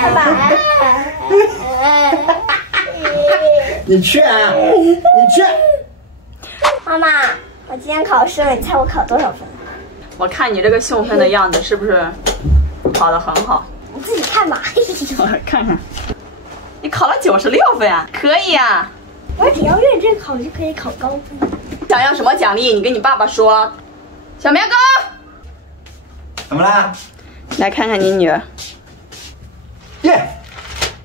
爸爸，你去啊，你去。妈妈，我今天考试了，你猜我考多少分？我看你这个兴奋的样子，是不是考得很好？你自己看吧。我来看看，你考了96分啊，可以啊。我只要认真考就可以考高分。想要什么奖励？你跟你爸爸说。小苗哥，怎么啦？来看看你女儿。耶，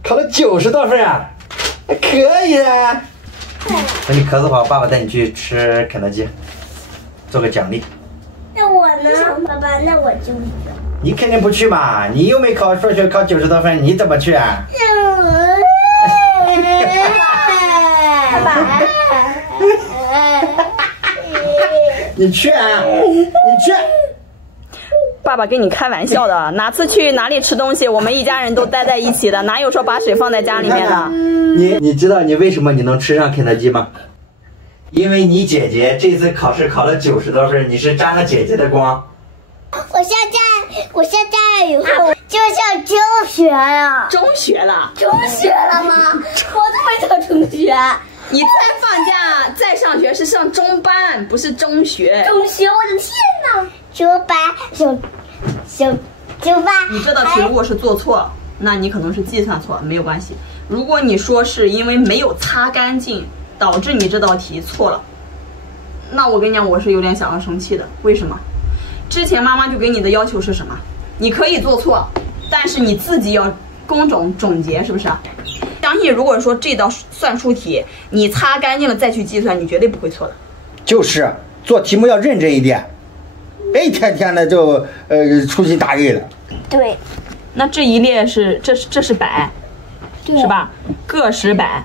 考了90多分啊，可以啊。等你考试好，爸爸带你去吃肯德基，做个奖励。那我呢？爸爸，那我就。你肯定不去嘛，你又没考数学考90多分，你怎么去啊？爸爸，你去啊，你去。爸爸跟你开玩笑的，哪次去哪里吃东西，我们一家人都待在一起的，哪有说把水放在家里面的？你知道你为什么你能吃上肯德基吗？因为你姐姐这次考试考了90多分，你是沾了姐姐的光。我下站以后就上中学了。中学了？中学了吗？我都没上中学。你再放假再上学是上中班，不是中学。中学，我的天哪！中班，中班。你这道题如果是做错，那你可能是计算错，没有关系。如果你说是因为没有擦干净导致你这道题错了，那我跟你讲，我是有点想要生气的。为什么？之前妈妈就给你的要求是什么？你可以做错，但是你自己要工整总结，是不是？相信如果说这道算术题你擦干净了再去计算，你绝对不会错的。就是做题目要认真一点，别一天天的就粗心大意了。对。那这一列是这是100，是吧？个10百。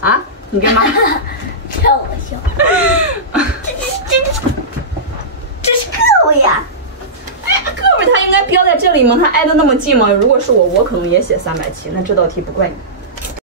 啊？你干嘛？让我笑。这是个位呀。哎，个位它应该标在这里吗？它挨得那么近吗？如果是我可能也写370。那这道题不怪你。